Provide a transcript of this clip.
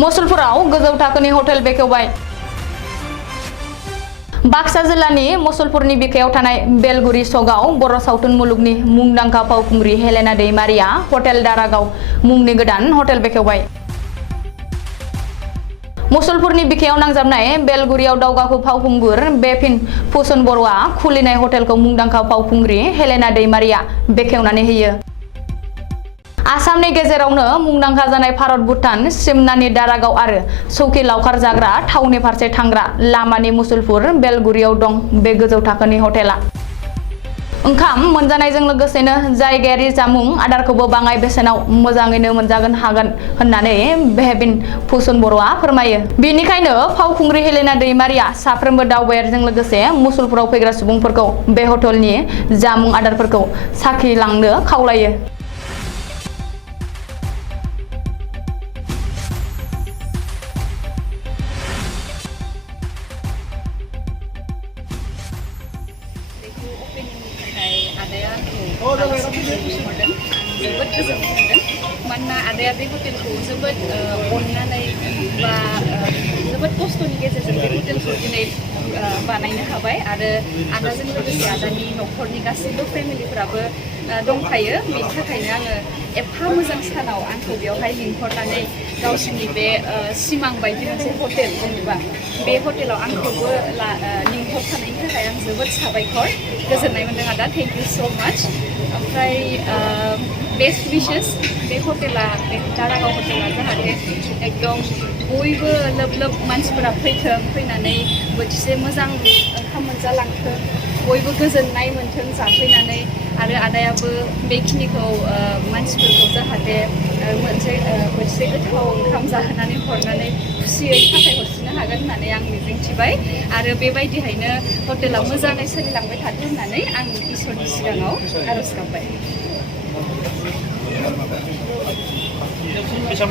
मुसलपुराव गोजौ थाखोनि हटेल बेखेवबाय। बाक्सा जिल्लानि मुसलपुरनि बिखायाव थानाय बेलगुरि सकआव बर' सावथुन मुलुगनि मुंदांखा फावखुंग्रि हेलेना दैमारिया हटेल दारागाव मुंनि गोदान हटेल बेखेवबाय। मुसलपुरनि बिखायाव नांजाबनाय बेलगुरियाव दावगाखु फावखुंगुर बेफिन फुसन बर'आ खुलिनाय हटेलखौ मुंदांखा फावखुंग्रि हेलेना दैमारिया बेखेवनानै होयो। आसामनि गेजेरावनो मुंदांखा जानाय भारत भुटान सिमनानि दारागाव आरो सौखि लावखार जाग्रा थावनि फारसे थांग्रा लामानि मुसलपुर बेलगुरियाव दं बे गोजौ थाखोनि हटेला। ओंखाम मोनजानायजों लोगोसेनो जायगायारि जामुं आदारखौबो बाङाय बेसेनाव मोजाङैनो मोनजागोन हागोन होननानै बेफिन फुसन बर'आ फोरमायो। बेनिखायनो फावखुंग्रि हेलेना दैमारिया साफ्रोमबो दावबायारिजों लोगोसे मुसलपुराव फैग्रा सुबुंफोरखौ बे हटेलनि जामुं आदारफोरखौ साखिलांनो खावलायो। आदाया आंखौ लिंहरदों जोबोद गोजोननाय मोनदों मानोना आदाया बे हटेलखौ जोबोद अननानै बा जोबोद खस्थ'नि गेजेरजों बे हटेलखौ दिनै बानायनो हाबाय आरो आदाजों लोगोसे आदानि न'खरनि गासैबो फेमिलिफ्राबो दंखायो। बेनि थाखायनो आङो एफा मोजां सानाव आंखौ बेवहाय लिंहरनानै गावसोरनि बे सिमां बायदि मोनसे हटेल जेनेबा बे हटेलाव आंखौबो लिंहरफानायनि थाखाय आं जोबोद साबायखर गोजोननाय मोनदों आदा। थेंक इउ सो माच। ओमफ्राय बेस्ट विशेस बे हटेला बे दारागाव हटेला जाहाथे एकदम बयबो लोब लोब मानसिफोरा फैथों फैनानै बोथिसे मोजां ओंखाम मोनजालांथों बयबो गोजोननाय मोनथों जाफैनानै आरो आदायाबो बेखिनिखौ मानसिफोरखौ जाहाथे मोनसे बोथिसे गोथाव ओंखाम जाहोनानै हरनानै खुसियै फाथायहरफिननो हागोन होननानै आं मिजिंथिबाय आरो बेबायदिहायनो हटेला मोजाङै सोलिलांबाय थाथों होननानै आं इसोरनि सिगाङाव आरज गाबबाय। Bisa